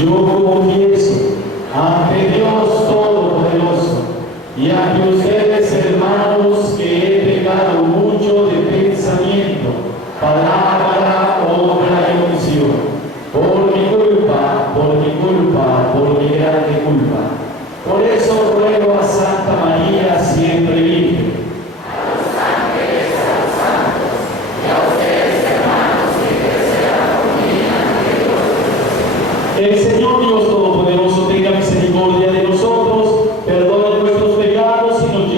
Yo confieso ante Dios Todopoderoso y ante ustedes, hermanos, que he pecado mucho de pensamiento, palabra, obra y omisión, por mi culpa, por mi grande culpa. Por eso ruego a Santa María, siempre Virgen, A los ángeles, a los santos, y a ustedes, hermanos, líderes de la comunidad de Dios. el Señor Dios Todopoderoso tenga misericordia de nosotros, perdone nuestros pecados y nos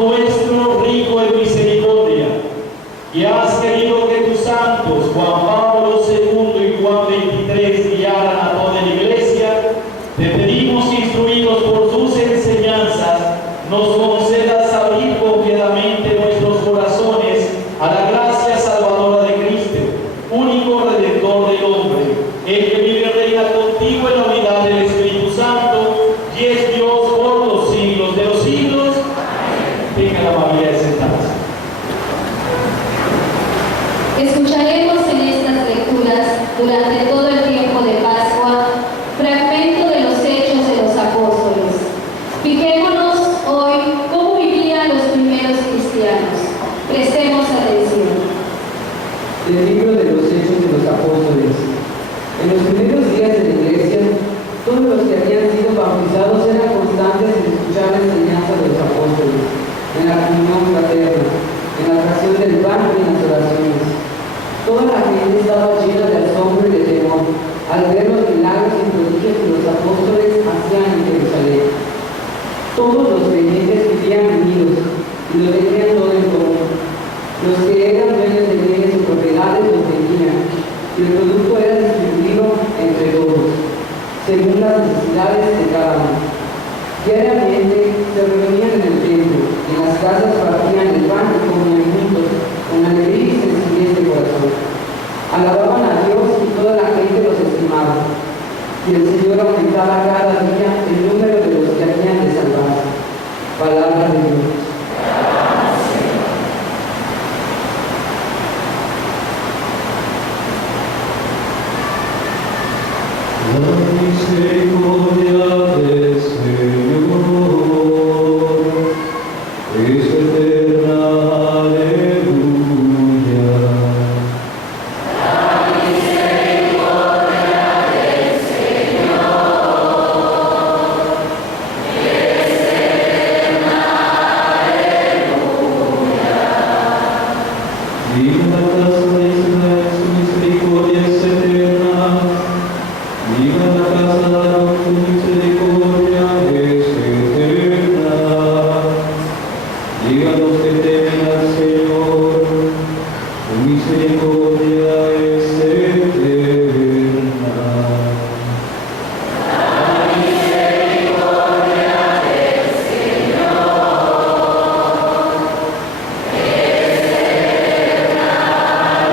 nuestro, rico en misericordia, y has querido que tus santos, Juan Pablo II y Juan XXIII, guiaran a toda la Iglesia, te pedimos, instruidos por sus enseñanzas, nos concedas abrir confiadamente nuestros corazones a la gracia salvadora de Cristo, único Redentor del hombre, el que vive y reina contigo en la unidad del Espíritu Santo, y es Dios por los siglos de los siglos. Tenga la amabilidad de sentarse. Escucharemos en estas lecturas, durante todo el tiempo de Pascua, fragmento de los Hechos de los Apóstoles. Fijémonos hoy cómo vivían los primeros cristianos. Prestemos atención. Del libro de los Hechos de los Apóstoles. En los primeros días de la Iglesia, todos los que habían sido bautizados eran constantes en escuchar la enseñanza de los apóstoles, en la comunión fraterna, en la fracción del pan y en las oraciones. Toda la gente estaba llena de asombro y de temor al ver los milagros y prodigios que los apóstoles hacían en Jerusalén. Todos los creyentes vivían unidos y lo tenían todo en común. Los que eran dueños de bienes y propiedades los vendían, y el producto era distribuido entre todos, según las necesidades de cada uno. Diariamente se reunían en el templo, y en las casas partían el pan y comían juntos, con alegría y sencillez de corazón. Alababan a Dios y toda la gente los estimaba, y el Señor aumentaba cada día el número de los que habían de salvarse. Palabra de Dios. La misericordia del Señor es eterna, aleluya. La misericordia del Señor es eterna, aleluya. Viva la casa de Israel, su misericordia es eterna. Viva la casa de Aarón, su misericordia es eterna. Viva los que temen al Señor, su misericordia es eterna. La misericordia del Señor es eterna,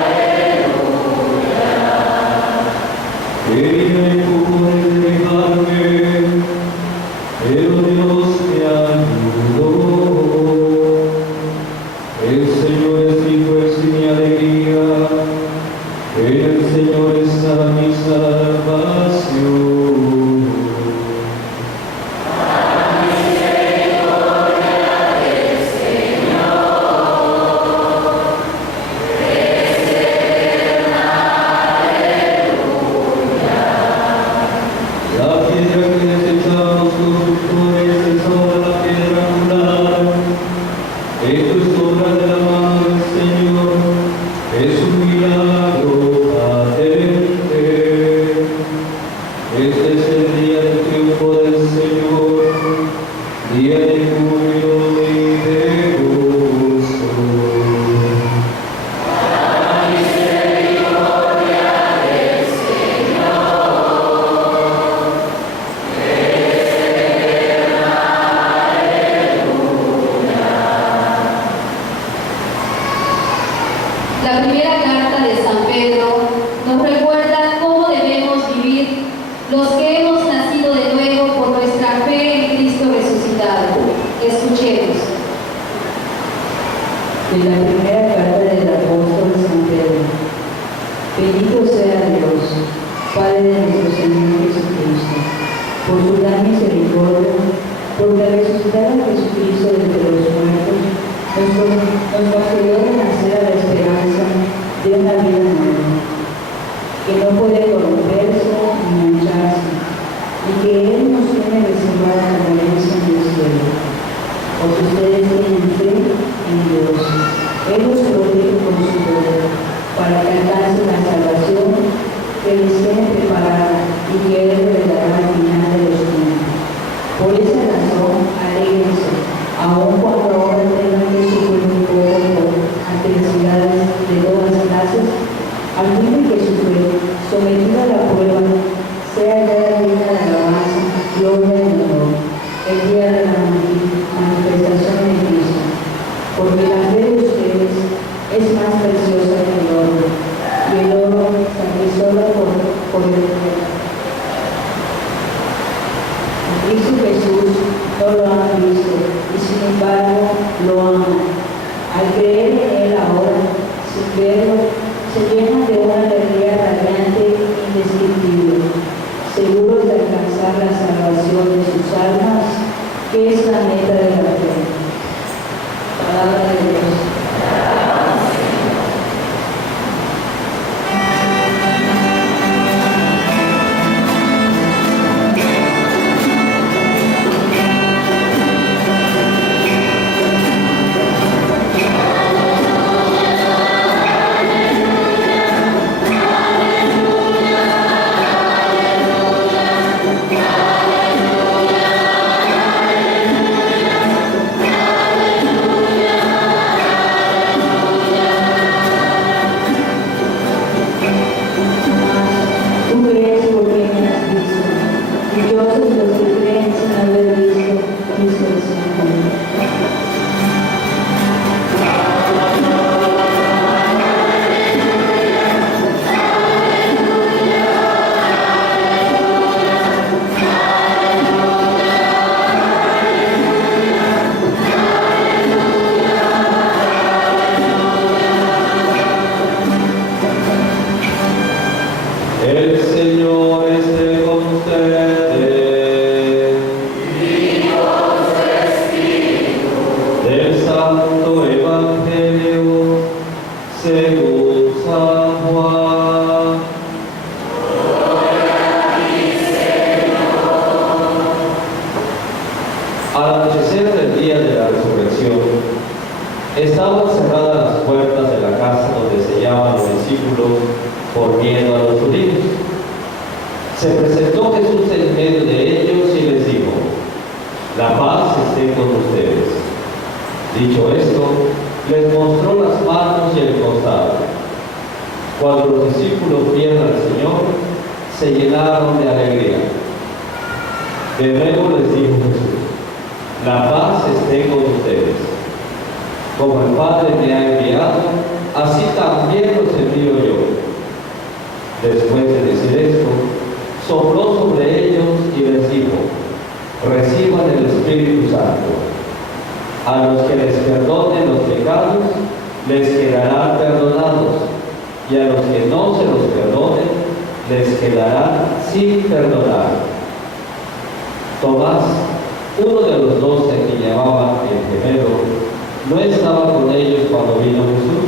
aleluya. Quería y pude dejarme, pero Dios me ayudó. El Señor es mi fuerza y mi alegría, en el Señor está mi salvación. La misericordia del Señor es eterna, aleluya. La piedra que desechaban los constructores es ahora la piedra angular. Esto es obra de la mano del Señor, es un milagro patente. Este es el día del triunfo del Señor, día de júbilo y de gozo. La misericordia del Señor es eterna, aleluya. La primera carta de San Pedro nos recuerda cómo debemos vivir los que hemos nacido de nuevo por nuestra fe en Cristo resucitado. Escuchemos. De la primera carta del apóstol San Pedro. Bendito sea Dios, Padre de nuestro Señor Jesucristo, por su gran misericordia, porque al resucitar a Jesucristo de entre los muertos, nos concedió renacer a la esperanza de una vida nueva, que no puede corromperse ni mancharse, y que Él nos tiene reservada la herencia en el cielo. Porque ustedes tienen fe en Dios. Él los protege con su poder, para que alcancen la salvación que les tiene preparada y que Él revelará al final de los tiempos. Por esa razón, alégrense, aun cuando ahora lo aman. Al creer en Él ahora, sin verlo, se llenan de una alegría radiante e indescriptible, seguros de alcanzar la salvación de sus almas, que es la meta de la fe. Palabra de Dios. El Señor esté con ustedes. Y con su espíritu. Del Santo Evangelio según San Juan. Gloria a ti, Señor. Al anochecer del día de la resurrección, estaban cerradas las puertas de la casa donde se hallaban los discípulos por miedo a los judíos. Se presentó Jesús en medio de ellos y les dijo: la paz esté con ustedes. Dicho esto, les mostró las manos y el costado. Cuando los discípulos vieron al Señor, se llenaron de alegría. De nuevo les dijo Jesús: la paz esté con ustedes. Como el Padre me ha enviado, así también los envío yo. Después de decir esto, sopló sobre ellos y les dijo: reciban el Espíritu Santo. A los que les perdonen los pecados, les quedarán perdonados, y a los que no se los perdonen, les quedarán sin perdonar. Tomás, uno de los 12 que llamaban el gemelo, no estaba con ellos cuando vino Jesús,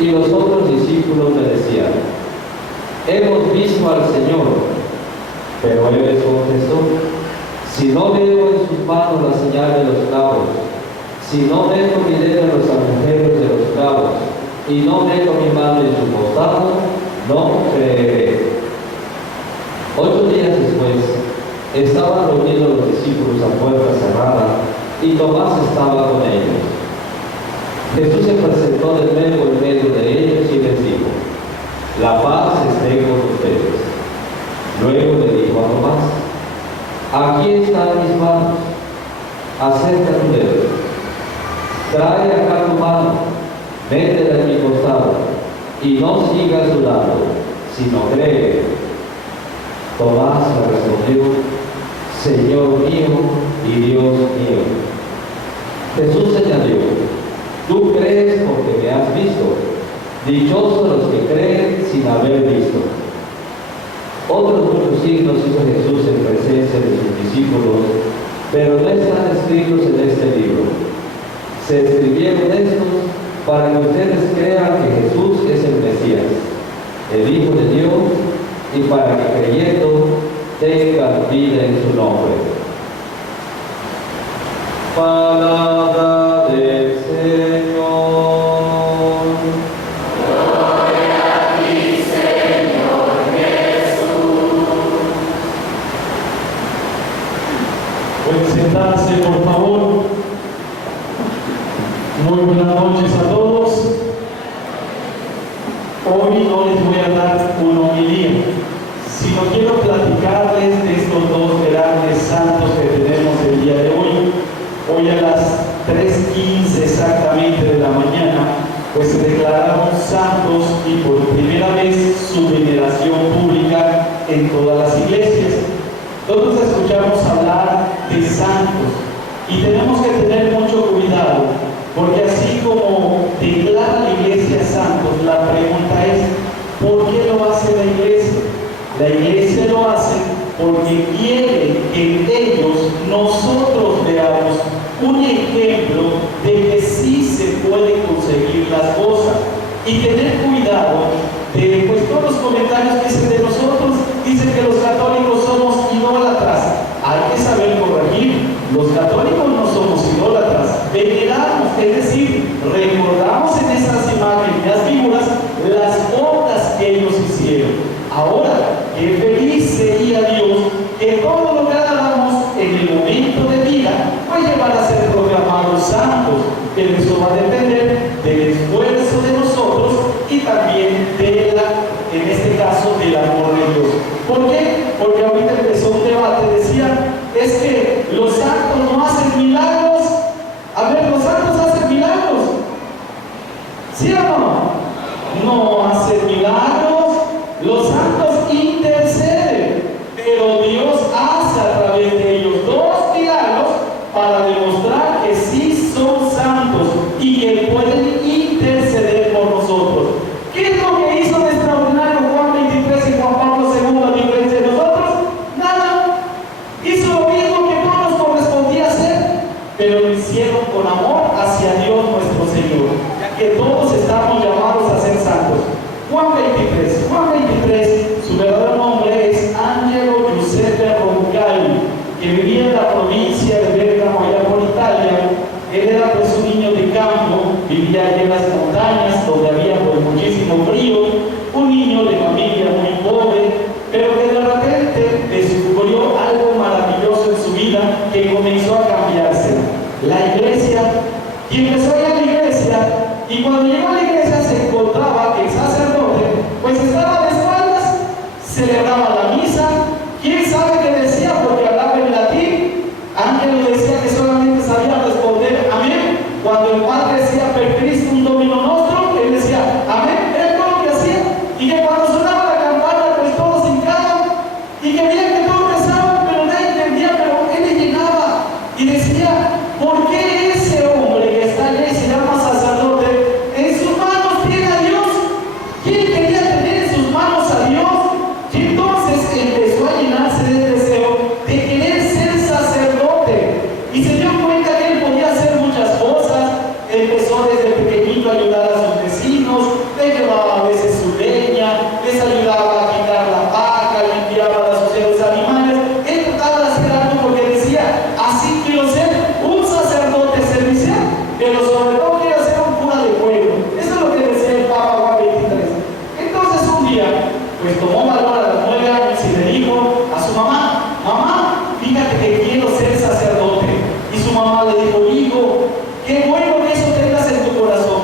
y los otros discípulos le decían: hemos visto al Señor. Pero él les contestó: si no veo en sus manos la señal de los clavos, si no meto mi dedo en los agujeros de los clavos, y no meto mi mano en su costado, no creeré. 8 días después, estaban reunidos los discípulos a puerta cerrada, y Tomás estaba con ellos. Jesús se presentó de nuevo en medio de ellos y les dijo: la paz esté con ustedes. Luego le dijo a Tomás: aquí están mis manos, acerca tu dedo, trae acá tu mano, métela en mi costado, y no siga a su lado, sino cree. Tomás le respondió: Señor mío y Dios mío. Jesús añadió: tú crees porque me has visto. Dichosos los que creen sin haber visto. Otros muchos signos hizo Jesús en presencia de sus discípulos, pero no están escritos en este libro. Se escribieron estos para que ustedes crean que Jesús es el Mesías, el Hijo de Dios, y para que creyendo tengan vida en su nombre. Palabra del Señor. Gloria a ti, Señor Jesús. Pueden sentarse, por favor. Muy buenas noches a todos. Hoy no les voy a dar una homilía, sino quiero platicarles de estos 2 grandes santos que tenemos el día de hoy. Hoy a las 3:15 exactamente de la mañana, pues se declararon santos y por primera vez su veneración pública en todas las iglesias. Todos escuchamos hablar de santos y tenemos que tener mucho cuidado y tener cuidado de pues, todos los comentarios que dicen de nosotros. Dicen que los católicos somos idólatras. Hay que saber corregir. Los católicos no somos idólatras. Veneramos, es decir, recordamos en esas imágenes, las figuras, las obras que ellos hicieron. Ahora, qué feliz sería Dios que todo lo que hagamos en el momento de vida va a llevar a ser proclamados santos. Pero eso va a depender del esfuerzo de nosotros y también de en este caso, del amor de Dios. ¿Por qué? Porque ahorita empezó un debate, decía, es que los santos no hacen milagros. A ver, ¿los santos hacen milagros? ¿Sí o no? No hacen milagros. Los santos interceden, pero Dios hace a través de ellos 2 milagros para demostrar que sí son santos y que pueden interceder por nosotros. ¿Qué es lo que hizo de extraordinario Juan 23 y Juan Pablo II a diferencia de nosotros? Nada. Hizo lo mismo que no nos correspondía hacer, pero lo hicieron con amor hacia Dios nuestro Señor, ya que todos estamos llamados a ser santos. Juan 23, su verdadero nombre es Angelo Giuseppe Roncalli, que vivía en la provincia de Bergamo, allá por Italia. Él era pues un niño de campo, vivía allá en las montañas, donde había pues muchísimo frío, un niño de familia muy pobre, pero que de repente descubrió algo maravilloso en su vida que comenzó a cambiarse. La iglesia, y empezó a ir a la iglesia, y cuando llegó a la iglesia se encontraba que el sacerdote pues estaba de espaldas, celebraba la misa. ¿Quién sabe qué decía? Porque hablaba en latín. Ángelo decía que solamente sabía responder amén. Cuando el padre decía per Christum Domino Nostrum, él decía amén. Era todo lo que hacía. Y que cuando sonaba la campana, pues todos se hincaban. Y que veían que todos rezaban, pero nadie entendía, pero él le llenaba. Y decía, ¿por qué ese hombre que está allí se llama sacerdote? En sus manos tiene a Dios. ¿Quién quería tener en sus manos a Dios? Y entonces empezó a llenarse del deseo de querer ser sacerdote. Y se dio cuenta que él podía hacer muchas cosas. Empezó desde pequeñito a ayudar a sus vecinos, le llevaba a veces su leña, les ayudaba a quitar la vaca, limpiaba las suciedad de los animales. Él trataba de hacer algo porque decía, así quiero ser un sacerdote servicial, pero sobre todo quiero ser un cura de pueblo. Eso es lo que decía el Papa Juan 23. Entonces un día, pues tomó valor a los 9 años y le dijo a su mamá, mamá, fíjate que quiero ser sacerdote. Y su mamá le dijo, hijo, qué bueno que eso tengas en tu corazón,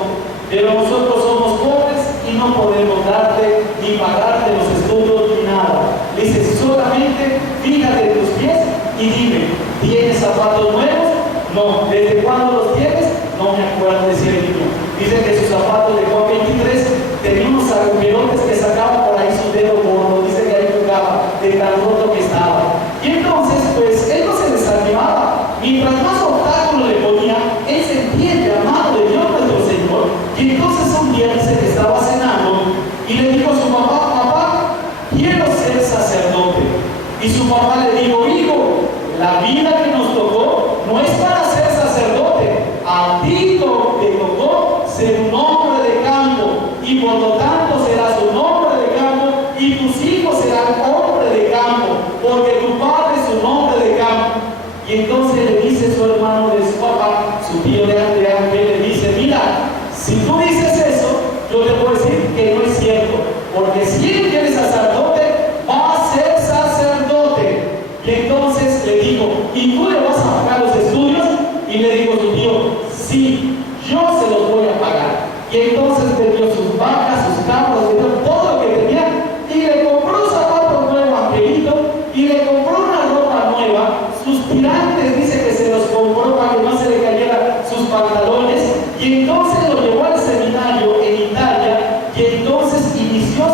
pero nosotros somos pobres y no podemos darte ni pagarte los estudios ni nada. Le dice, solamente fíjate en tus pies y dime, ¿tienes zapatos nuevos? No. ¿Desde cuándo los tienes? No me acuerdo, decía el niño. Dice que sus zapatos de Juan 23 tenían unos agujerotes que sacaban por ahí su dedo gordo. Dice que ahí jugaba de tan roto que estaba. Y entonces, pues, él no se desanimaba. Mientras más obstáculos le ponía, él sentía el llamado de Dios nuestro Señor. Y entonces un día dice que estaba cenando y le dijo a su papá, papá, quiero ser sacerdote. Y su papá le dijo, hijo, la vida que nos tocó no es para ser sacerdote. A ti te tocó ser un hombre de campo y por lo tanto serás un hombre de campo y tus hijos serán hombres de campo porque tu padre es un hombre de campo. Y entonces le dice su hermano de su papá, su tío de Ángel, le dice, mira, si tú dices eso, yo te puedo decir que no es cierto, porque si él quiere sacerdote, va a ser sacerdote. Y entonces le digo, ¿y tú le vas a pagar los estudios? Y le digo a su tío, sí, yo se los voy a pagar. Y entonces le dio sus vacas, sus cabros, le dio todo lo que tenía, y le compró zapatos nuevos a Angelito, y le compró una ropa nueva, sus tirantes, dice que se los compró para que no se le cayeran sus pantalones, y entonces lo llevó al seminario en Italia, y entonces inició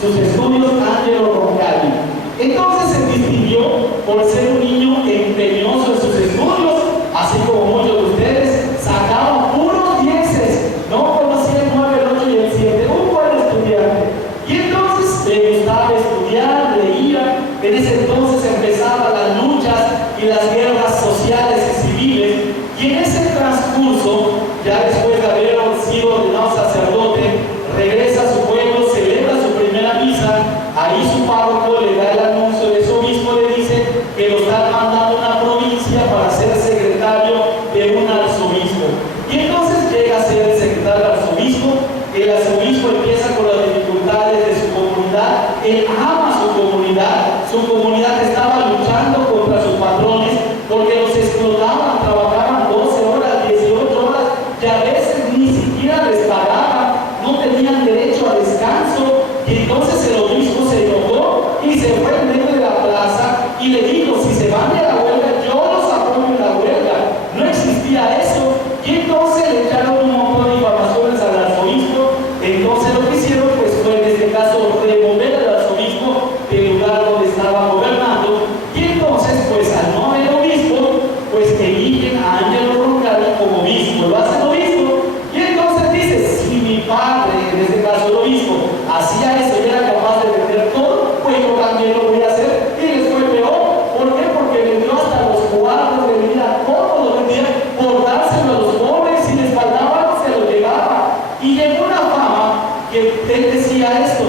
sus estudios Angelo Roncalli. Entonces se distinguió por ser un niño empeñoso en sus estudios, así como muchos de ustedes sacaban puros 10, no conocía el 9, el 8 y el 7, un buen estudiante. Y entonces le gustaba estudiar, leía. En ese entonces empezaban las luchas y las guerras sociales y civiles, y en ese transcurso, ya después de haber sido ordenado sacerdote, su comunidad estaba luchando contra sus patrones porque los explotaban, trabajaban 12 horas, 18 horas y a veces ni siquiera les pagaban, no tenían derecho a descanso. Y entonces el obispo se enojó y se fue en medio de la plaza y le dijo: si se van de la huelga, yo los apoyo en la huelga. No existía eso. Y entonces le echaron un montón de difamaciones al arzobispo. Entonces lo que hicieron pues fue en este caso remover al arzobispo del lugar donde estaba gobernando. Y entonces pues al no haber obispo, pues eligen a Angelo Roncalli como obispo, lo hacen obispo. Y entonces dice: si mi padre, en este caso el obispo, hacía eso y era capaz de vender todo, pues yo también lo voy a hacer. Y les fue peor. ¿Por qué? Porque vendió hasta los cuadros de vida, todo lo vendía por dárselo a los pobres. Si les faltaba, se lo llevaba. Y llegó una fama que él decía esto,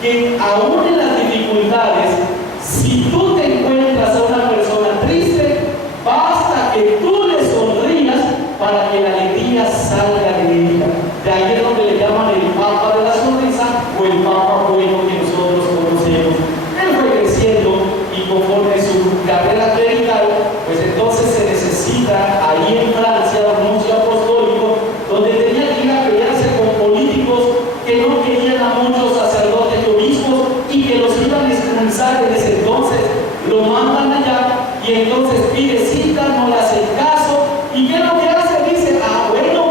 que aún en las dificultades, si tú te encuentras a una persona triste, basta que tú le sonrías para que la alegría salga de ella. De ahí es donde le llaman el Papa de la sonrisa o el Papa bueno que nosotros conocemos. Él fue creciendo y conforme su carrera clerical, pues entonces se necesita ahí en Francia un nuncio apostólico donde tenía que ir a pelearse con políticos que no querían a muchos sacerdotes y obispos y que los iban a expulsar en ese entonces. Lo mandan allá y entonces pide cita, no le hacen caso. ¿Y qué es lo que hace? Dice: bueno,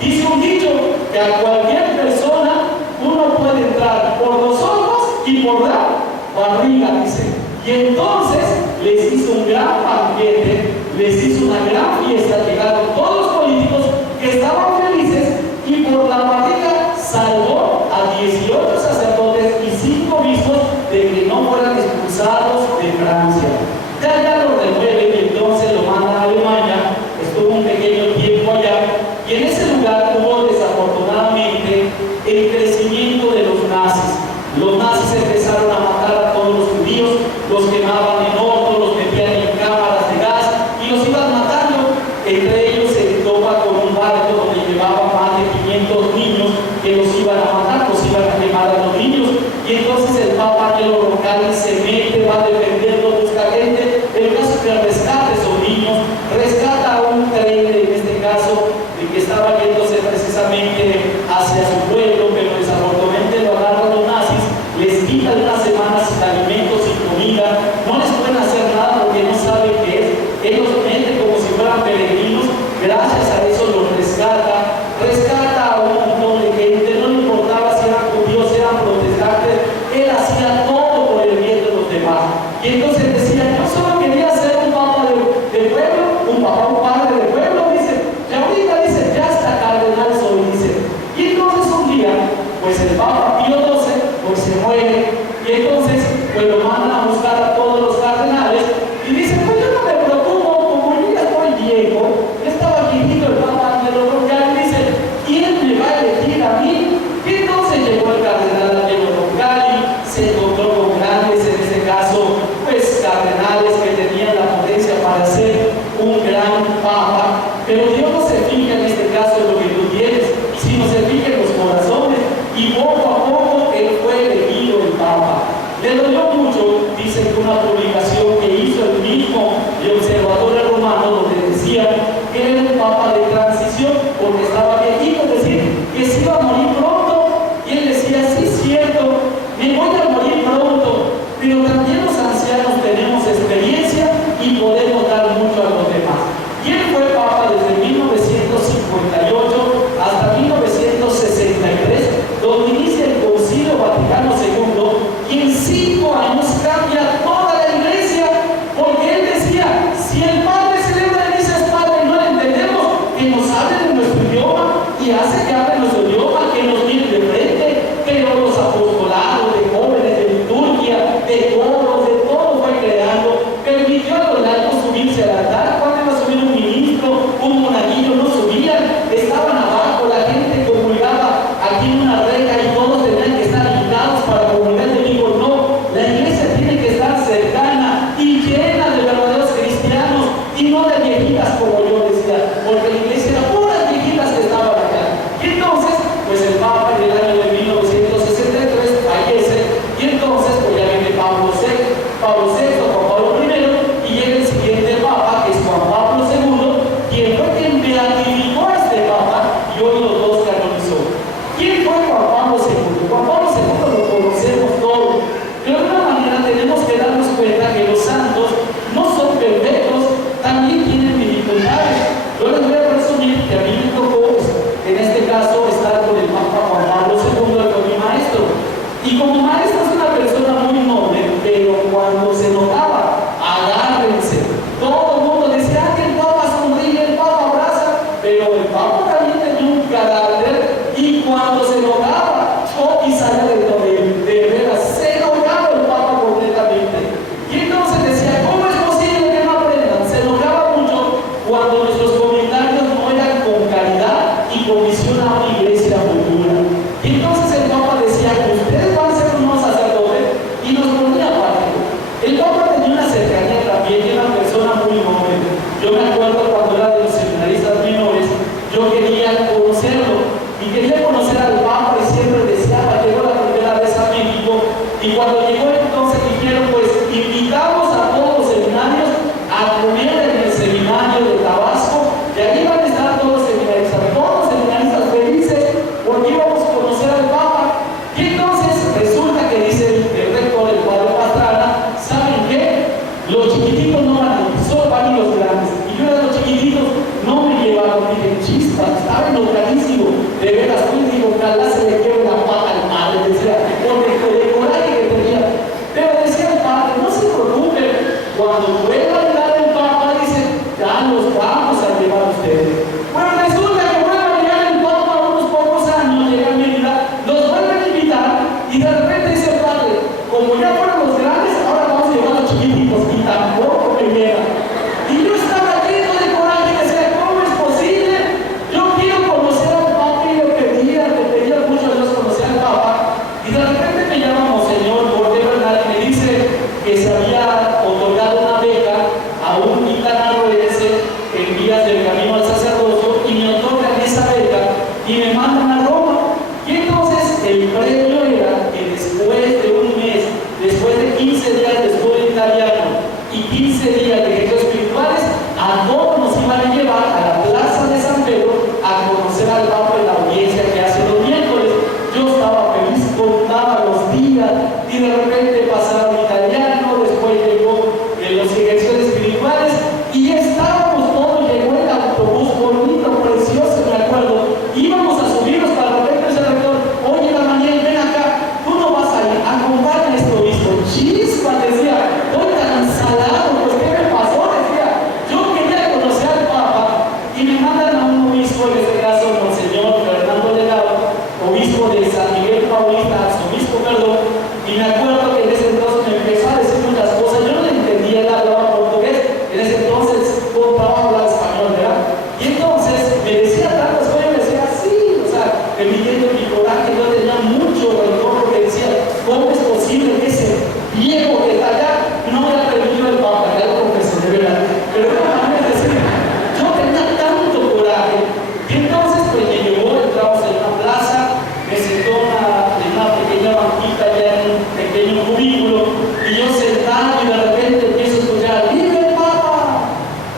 dice un dicho que a cualquier persona uno puede entrar por los ojos y por la barriga, dice. Y entonces les hizo un gran banquete, les hizo una gran fiesta, llegaron todos los políticos que estaban felices y por la barriga salvó a 18 sacerdotes y 5 obispos de que no fueran expulsados de Francia. Ya lo remueven y entonces lo mandan a Alemania. Estuvo un pequeño tiempo allá y en ese lugar hubo desafortunadamente el crecimiento de los nazis. Los nazis empezaron a matar a todos los judíos, los quemaban en horno, los metían en cámaras de gas y los iban matando. Entre ellos se topa con un barco donde llevaban más de 500 niños que los iban a matar, los iban a quemar a los niños. Y entonces el Papa Angelo Roncalli se mete, va defendiendo, busca gente. El caso que rescate a esos niños, rescata a un tren, en este caso, que estaba yéndose precisamente hacia su pueblo, pero desafortunadamente lo agarran los nazis, les quitan unas semanas sin alimentos, sin comida, no les pueden hacer nada porque no saben qué es. Ellos meten como si fueran peregrinos, gracias a eso los rescata a un montón de gente, no le importaba si eran judíos, eran protestantes, él hacía todo por el bien de los demás. Y entonces decía: yo solo quería ser un papa de pueblo, un padre de pueblo, dice. Y ahorita dice: ya hasta cardenal soy, dice. Y entonces un día, pues el Papa Pío XII, pues se muere, y entonces pues lo mandan a buscar a todos los cardenales, y dice: pues yo no me preocupo, como yo ya estoy viejo, ya estaba viejito el Papa Angelo Roncalli, dice: ¿quién me va a elegir a mí? Y entonces llegó el cardenal Angelo Roncalli, se encontró con grandes, en este caso, pues cardenales que tenían la potencia para ser un gran papa, pero Dios no se fija en este caso en lo que tú tienes, sino se fija en los corazones, y poco a poco él fue elegido el papa. Le dolió mucho, dice que una publicación que hizo el mismo el Observatorio Romano, donde decía que era un papa de transición porque estaba viejito, es decir, que se iba a morir pronto, y él decía: sí, es cierto, me voy a morir pronto, pero también los ancianos tenemos experiencia y podemos dar mucho a los demás. Y él fue papa desde 1958 hasta 1963, donde inicia el Concilio Vaticano II, y en 5 años cambia toda la iglesia, porque él decía: si el Padre celebra en esas padres no le entendemos, que nos hable en nuestro idioma, y hace que hable nuestro idioma, que nos y comisiona una iglesia futura. Y entonces el Papa decía que ustedes van a ser unos sacerdotes y nos ponía aparte. El Papa tenía una cercanía también, era una persona muy noble. Yo me acuerdo cuando era de los seminaristas menores, yo quería conocerlo y quería conocer al Papa y siempre deseaba. Llegó la primera vez a México y cuando llegó entonces dijeron, pues invitamos a todos los seminarios a comer en el seminario de Tabasco y ahí van a estar todos los seminaristas felices porque íbamos a conocer al Papa. Y entonces resulta que dice el rector, el padre Pastrana, ¿saben qué? Los chiquititos no van a ir, solo van a ir los grandes. Y yo de los chiquititos no me llevaron, dije, chispas, estaba enojadísimo. De veras, pues digo, ojalá se le quede la pata al padre, decía, porque el coraje que tenía. Pero decía el padre, no se preocupen, cuando vuelva a llegar el Papa, dice, ya los vamos a llevar a ustedes. Bueno, resulta que vuelve a llegar el Papa unos pocos años, llega a Mérida, los vuelven a invitar, y de repente dice el padre, como ya fueron los grandes, ahora vamos a llevar a los chiquititos, y tampoco me llega. Y yo estaba lleno de coraje, y decía, ¿cómo es posible? Yo quiero conocer al Papa, y le pedía mucho a Dios conocer al Papa, y de repente me llama Monseñor Jorge Bernal y me dice que se había otorgado una beca a un nicaragüense en vías del camino al sacerdocio y me otorgan esa beca y me mandan a Roma. Y entonces el premio era que después de un mes, después de 15 días de estudio italiano y 15 días de ejercicios espirituales, a todos nos iban a llevar a la plaza de San Pedro a conocer al Papa en la audiencia que hace los miércoles. Yo estaba feliz, contaba los días y de repente pasaron italiano, después llegó los ejercicios espirituales y estábamos todos, llegó el autobús bonito, precioso, me acuerdo, íbamos a subirnos para el rector, el rector, oye Daniel, ven acá, tú no vas a ir, acompaña a este obispo. Chispa, decía, estoy tan salado, pues ¿qué me pasó? Decía, yo quería conocer al Papa y me mandan a un obispo, en este caso Monseñor Fernando Delgado, obispo de San Miguel Paulista, arzobispo, perdón, y me acuerdo que en ese entonces me empezó a decir muchas cosas, yo no le entendía, él hablaba portugués, en ese entonces compraba hablar español, ¿verdad? Y entonces me decía tantas cosas, yo me decía, sí, o sea, emitiendo mi coraje, yo tenía mucho rencor porque decía, ¿cómo es posible que ese viejo que está allá no me ha permitido el Papa? Ya lo confesé, de verdad, pero déjame decir, yo tenía tanto coraje, y entonces pues me llevó, entramos en una plaza, me sentó en una pequeña banquita allá en un pequeño cubículo y yo sentado y de repente empiezo a escuchar ¡vive el Papa!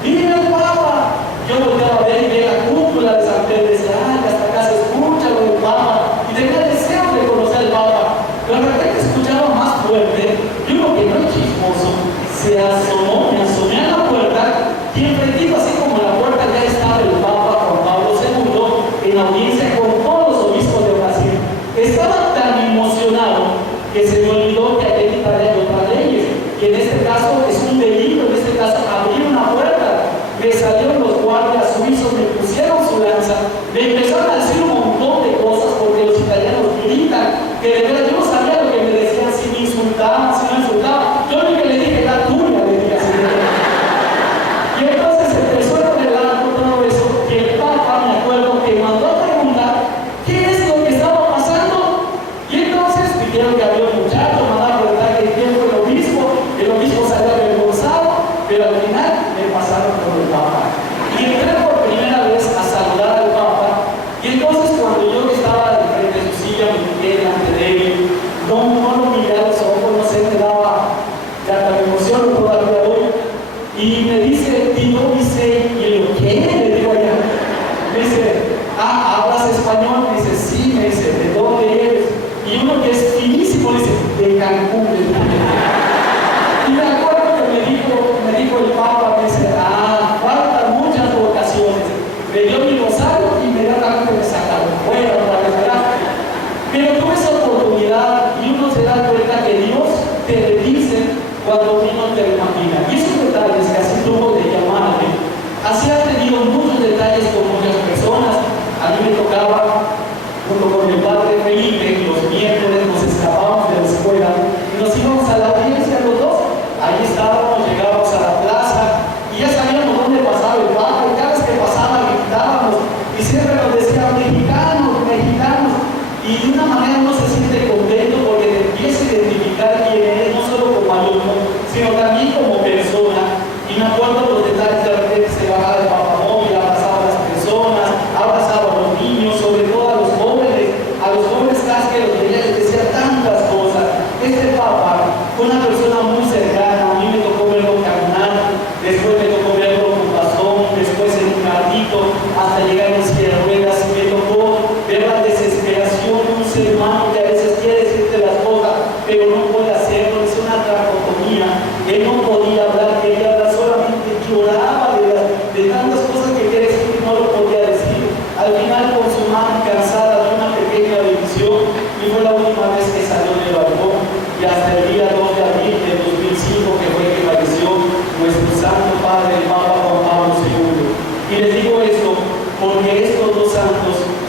¡vive el Papa! Yo volteaba a ver y vi la cúpula de San Pedro y decía ¡ay, hasta acá se escucha lo del Papa! Y tenía deseo de conocer al Papa, pero de repente escuchaba más fuerte y uno que no es chismoso se asomó, me asomé a la puerta y enfrentito así como en la puerta ya estaba el Papa Juan Pablo II en la audiencia con todos los obispos de Brasil. Estaba tan emocionado que se me olvidó que aquí en Italia hay otras leyes, que en este caso es un delito, en este caso abrir una puerta. Me salieron los guardias suizos, me pusieron su lanza, me empezaron a decir un montón de cosas porque los italianos gritan, que de verdad yo no sabía lo que me decían, si me insultaban, si no insultaban. Yo lo que le dije, la tuya, le dije así. Y entonces empezó a revelar todo eso, que el Papa, me acuerdo, que mandó a preguntar qué es lo que estaba pasando. Y entonces dijeron que había un muchacho, mandaron a preguntar quién fue el obispo salió avergonzado, pero al final me pasaron por el Papa. Y entré por primera vez a saludar al Papa, y entonces cuando yo estaba frente a su silla, me quedé delante de él, no lo miré a los ojos, no sé, me daba, ya me emociono todavía hoy, y me dice, Tito, dice, y yo, ¿qué? Le digo allá, me dice, ¿hablas español? Me dice, sí, me dice, ¿de dónde eres? Y uno que es finísimo dice, de Cancún. Y me acuerdo que me dijo el Papa, me dice, faltan muchas vocaciones. Me dio mi rosario y inmediatamente me sacaron fuera otra vez, ¿verdad? Pero tuve esa oportunidad y uno se da cuenta que Dios te bendice cuando uno te lo imagina. Y esos detalles que así tuvo de llamarme, así ha tenido muchos detalles con muchas personas. A mí me tocaba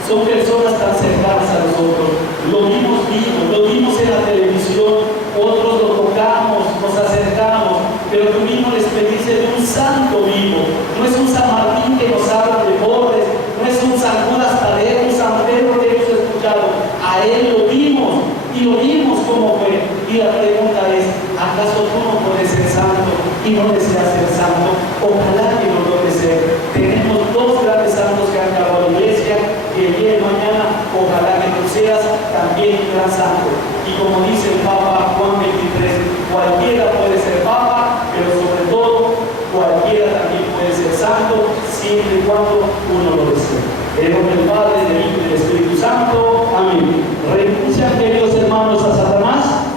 son personas tan cercanas a nosotros. Lo vimos vivo, lo vimos en la televisión, otros lo tocamos, nos acercamos, pero tuvimos la experiencia de un santo vivo. No es un San Martín que nos habla de bordes, no es un San Judas Tadeo, un San Pedro que hemos escuchado. A él lo vimos y lo vimos como fue. Y la pregunta es, ¿acaso tú no puedes ser santo y no deseas ser santo? Ojalá que no lo desees. Tenemos dos grandes santos que han acabado la iglesia, y el día de mañana ojalá que tú seas también un gran santo. Y como dice el Papa Juan 23, cualquiera puede ser Papa, pero sobre todo cualquiera también puede ser santo, siempre y cuando uno lo desee. En el nombre del Padre, del Hijo y del Espíritu Santo. Amén. ¿Renuncian, queridos hermanos, a Satanás?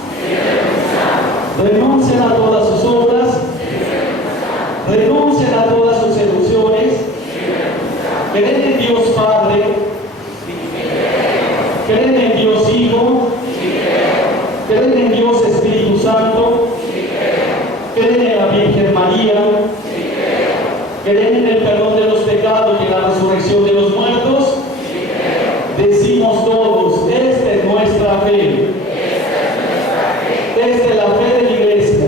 Renuncian a todas sus obras, renuncian a todas sus seducciones, creen en Dios Padre, creen en Dios Hijo, creen en Dios Espíritu Santo, creen en la Virgen María, creen en el perdón de los pecados y en la resurrección de los muertos. Decimos todos, esta es nuestra fe. Esta es la fe de la iglesia,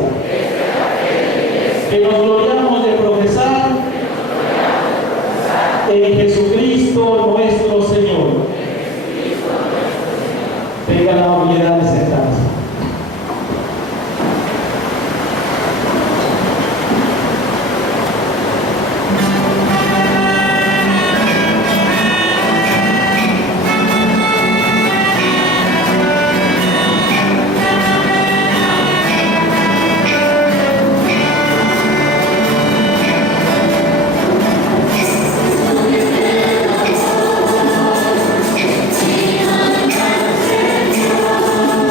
que nos gloriamos de profesar en Jesucristo nuestro Señor. Tenga la amabilidad de sentarse. Señor,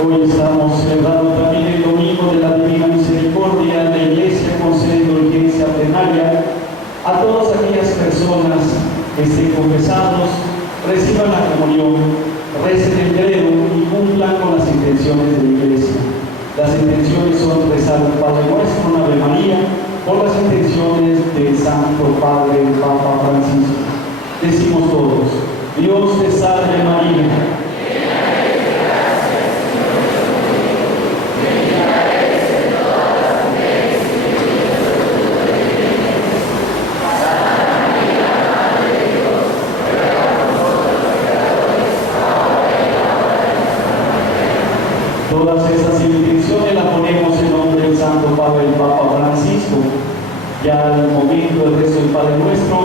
Hoy estamos celebrando también el Domingo de la Divina Misericordia. La Iglesia concede indulgencia plenaria a todas aquellas personas que estén confesados, reciban la comunión, recen el credo y cumplan con las intenciones de la Iglesia. Las intenciones son rezar el Padre Nuestro, una Ave María, por las intenciones del Santo Padre, el Papa Francisco. Decimos todos: Dios te salve María. Todas estas intenciones las ponemos en nombre del Santo Padre, el Papa Francisco. Ya al momento del resto del Padre Nuestro,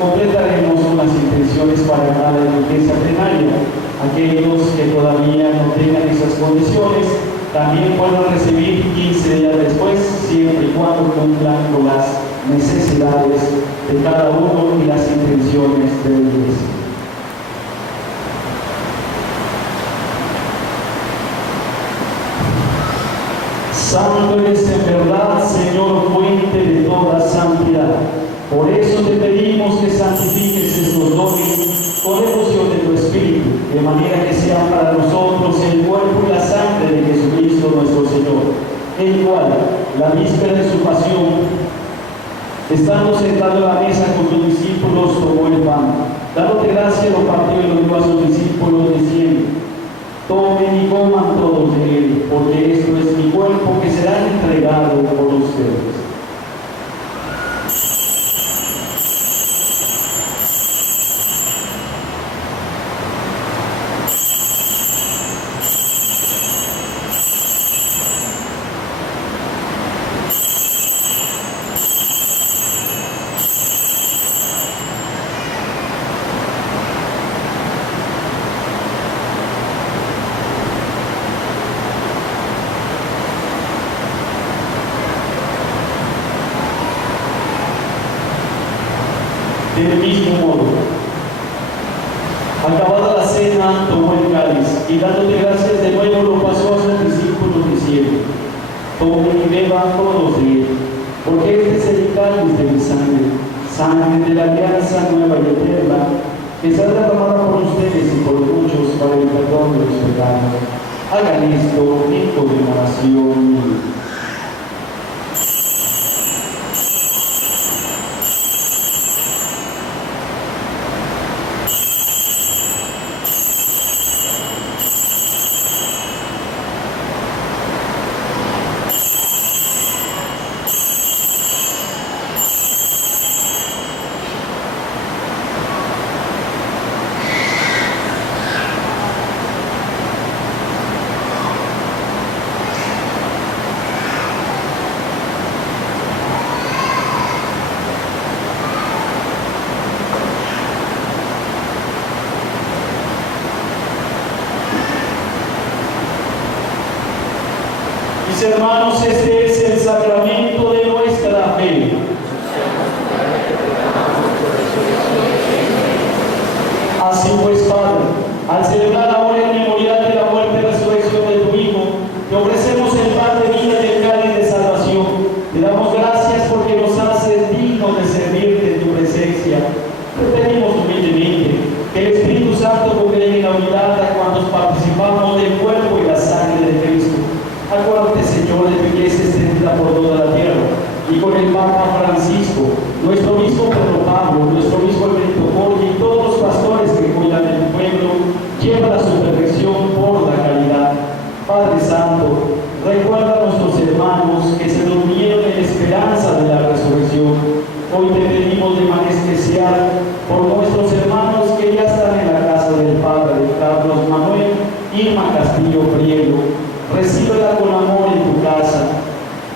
completaremos unas intenciones para ganar la indulgencia plenaria. Aquellos que todavía no tengan esas condiciones, también pueden recibir 15 días después, siempre y cuando cumplan con las necesidades de cada uno y las intenciones de la Iglesia. Santo eres en verdad, Señor, fuente de toda santidad. Por eso te pedimos que santifiques estos dones con devoción de tu Espíritu, de manera que sean para nosotros el cuerpo y la sangre de Jesucristo nuestro Señor, el cual, la víspera de su pasión, estando sentado a la mesa con sus discípulos, tomó el pan, dándote gracia, lo partió y lo dio a sus discípulos, diciendo: tomen y coman todos de él, porque esto es mi cuerpo que será entregado por ustedes. Del mismo modo, acabada la cena, tomó el cáliz y dándote gracias de nuevo lo pasó a sus discípulos diciendo: tomen y beban todos de él, porque este es el cáliz de mi sangre, sangre de la alianza nueva y eterna, que será derramada por ustedes y por muchos para el perdón de los pecados. Hagan esto en conmemoración mía. Mis hermanos, este es el sacramento de nuestra fe. Así pues, Padre, al celebrar ahora el memorial de la muerte y resurrección de tu Hijo, te ofrecemos el pan de vida y el cáliz de salvación. Te damos gracias porque nos haces dignos de servirte en tu presencia. Te pedimos humildemente que el Espíritu Santo congregue en la unidad a cuantos participamos del cuerpo y la sangre de Cristo. Acuérdate, Señor, de tu iglesia extendida por toda la tierra, y con el Papa Francisco, nuestro obispo Pedro Pablo, nuestro obispo Alberto Jorge y todos los pastores que cuidan del pueblo, lleva la su perfección por la caridad. Padre Santo, recuerda a nuestros hermanos que se durmieron en esperanza de la resurrección. Hoy te pedimos de manera especial por nuestros hermanos que ya están en la casa del Padre, Carlos Manuel, Irma Castillo Priego. Recíbela con amor en tu casa.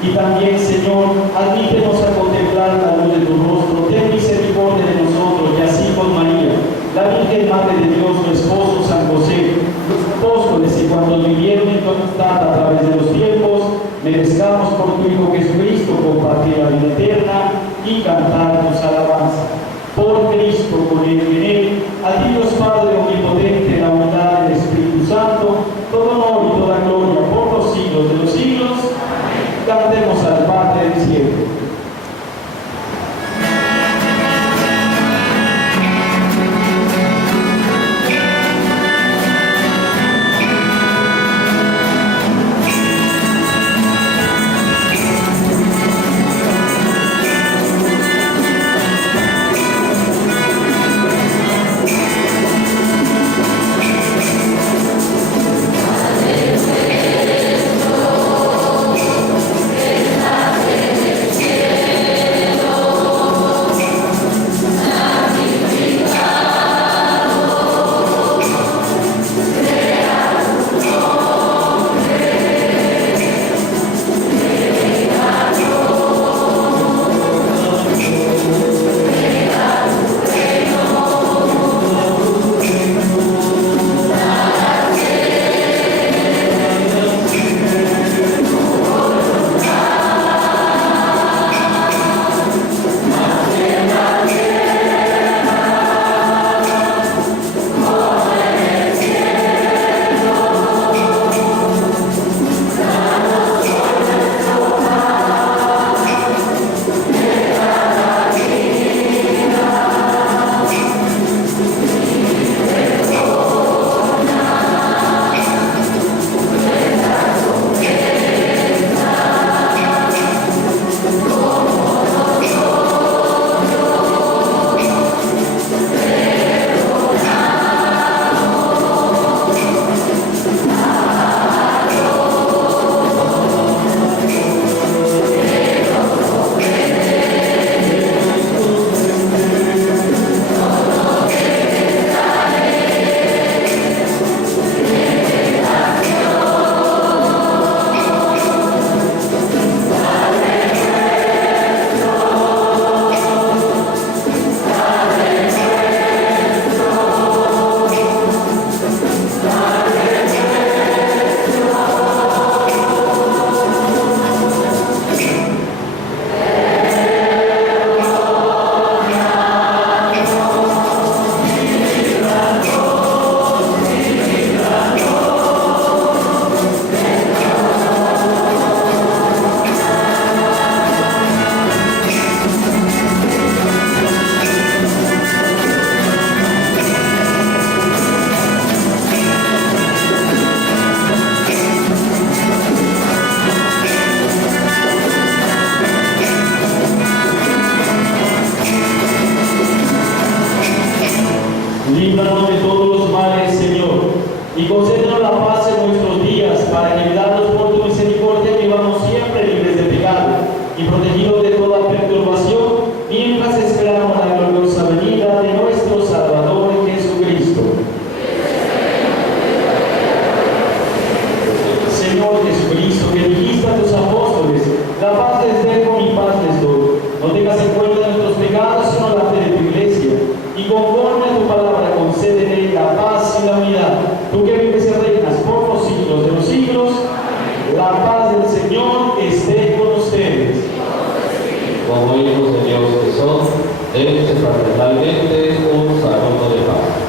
Y también, Señor, admítenos a contemplar la luz de tu rostro. Ten misericordia de nosotros y así con María, la Virgen Madre de Dios, tu esposo San José, los apóstoles y cuantos vivieron en tu amistad a través de los tiempos, merezcamos por tu Hijo Jesucristo compartir la vida eterna y cantar tus alabanzas. Por Cristo, con él y en él, a ti Dios Padre omnipotente, la unidad del Espíritu Santo, todo honor y toda gloria La paz del Señor esté con ustedes. Como hijos de Dios que son, dense fraternalmente un saludo de paz.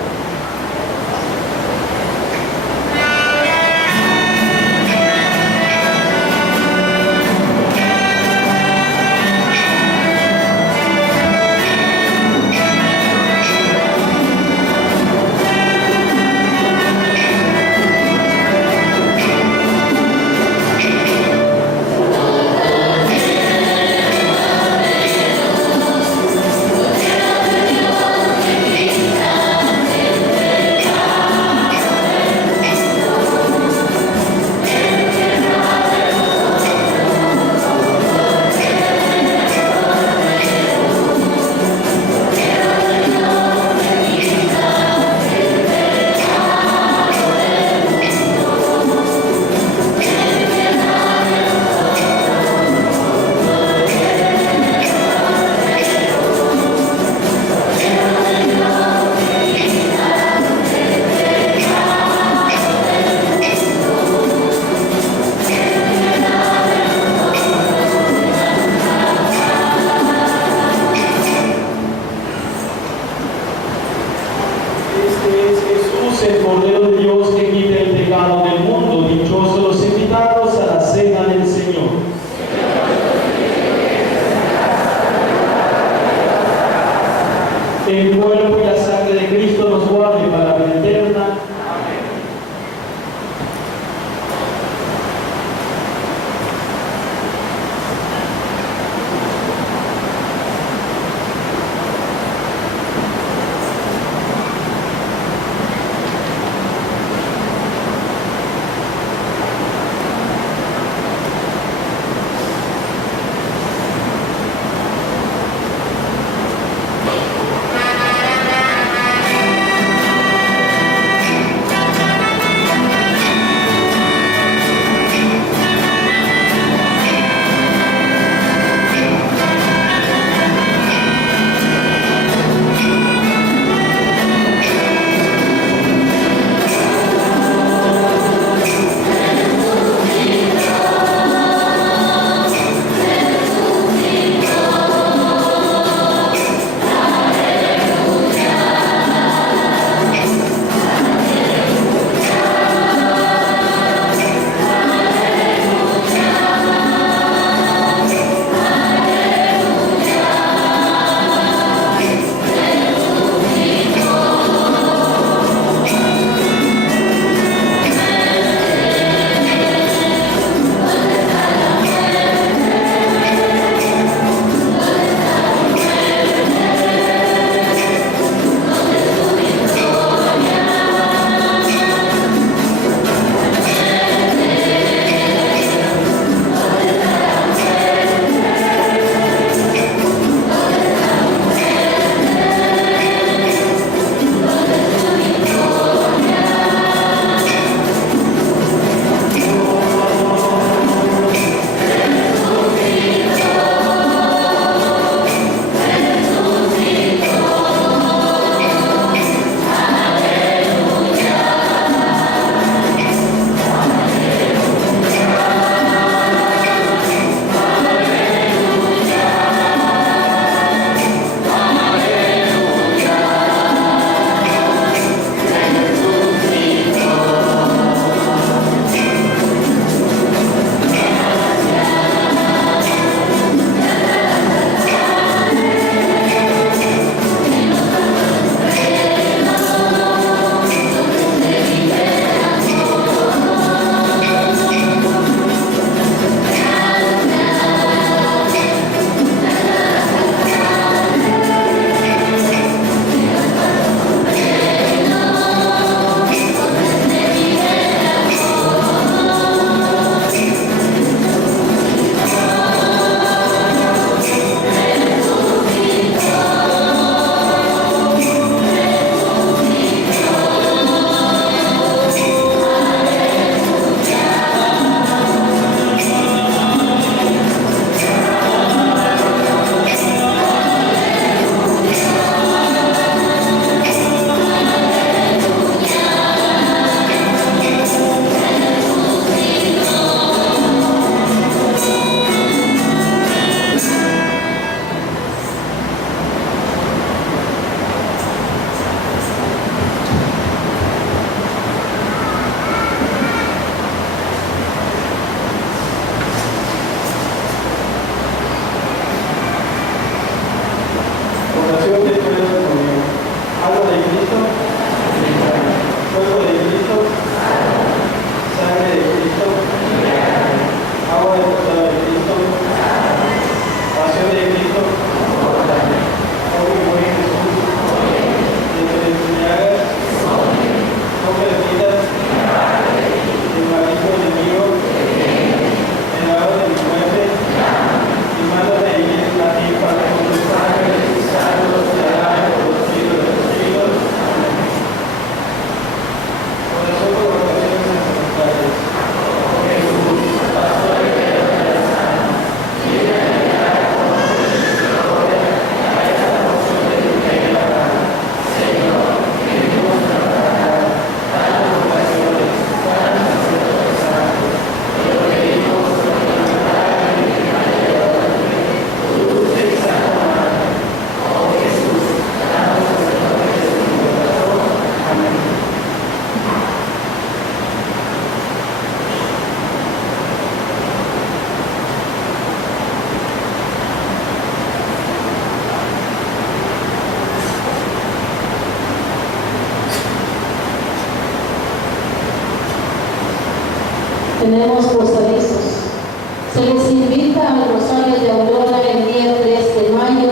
Se les invita al Rosario de Aurora el día 3 de mayo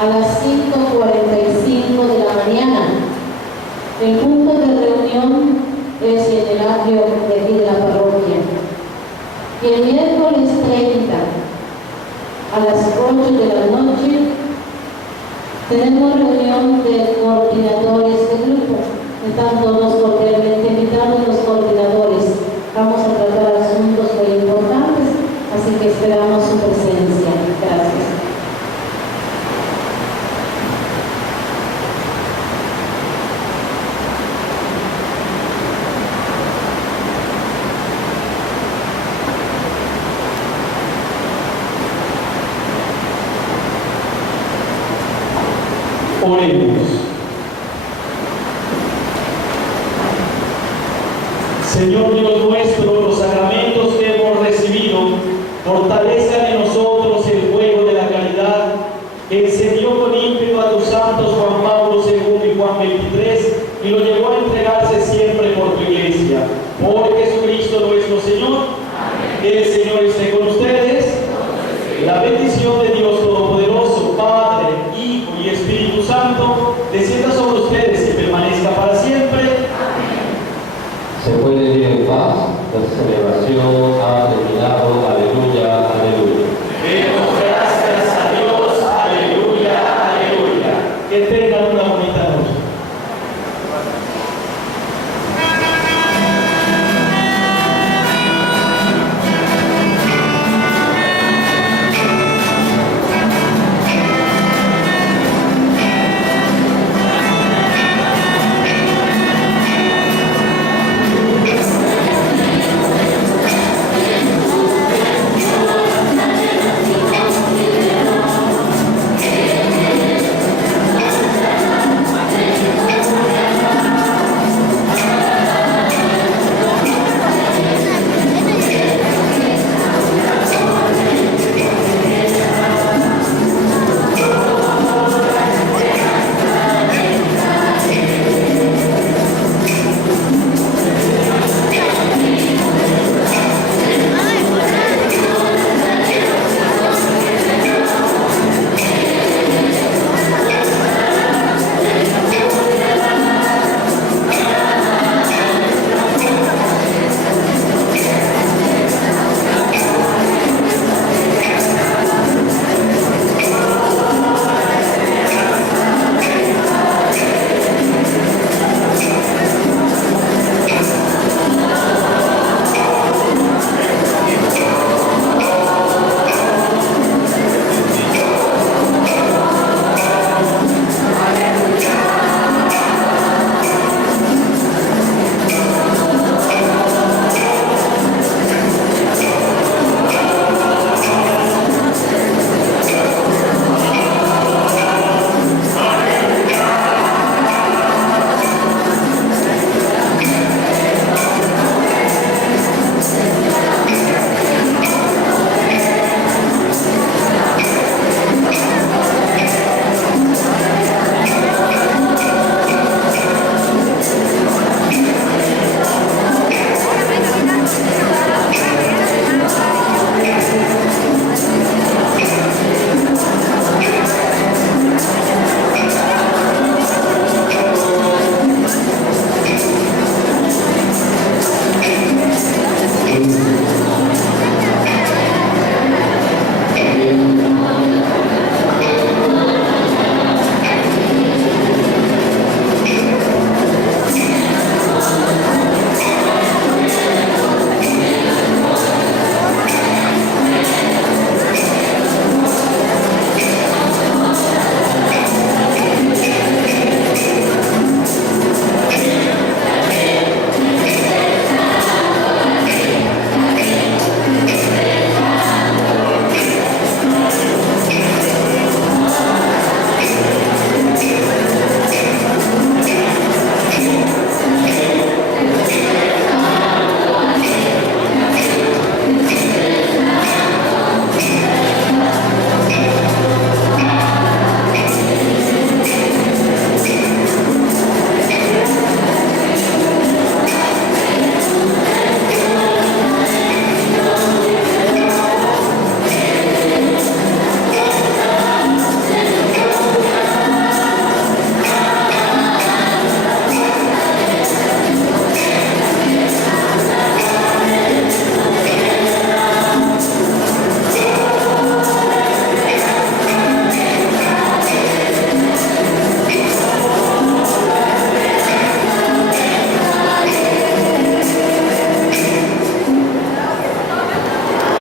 a las 5:45 de la mañana. El punto de reunión es en el atrio de aquí de la parroquia. Y el miércoles 30 a las 8 de la noche tenemos reunión de coordinadores de grupo. Están todos cordialmente invitados los coordinadores. Vamos a tratar asuntos muy importantes, así que esperamos su presencia. Gracias. Oremos. Señor Dios nuestro, los sacramentos que hemos recibido fortalezcan en nosotros el fuego de la caridad que encendió con ímpetu a tus santos Juan Pablo II y Juan XXIII y lo llevó a entregarse siempre por tu iglesia. Por Jesucristo nuestro Señor. Amén. Que el Señor esté con ustedes. La bendición de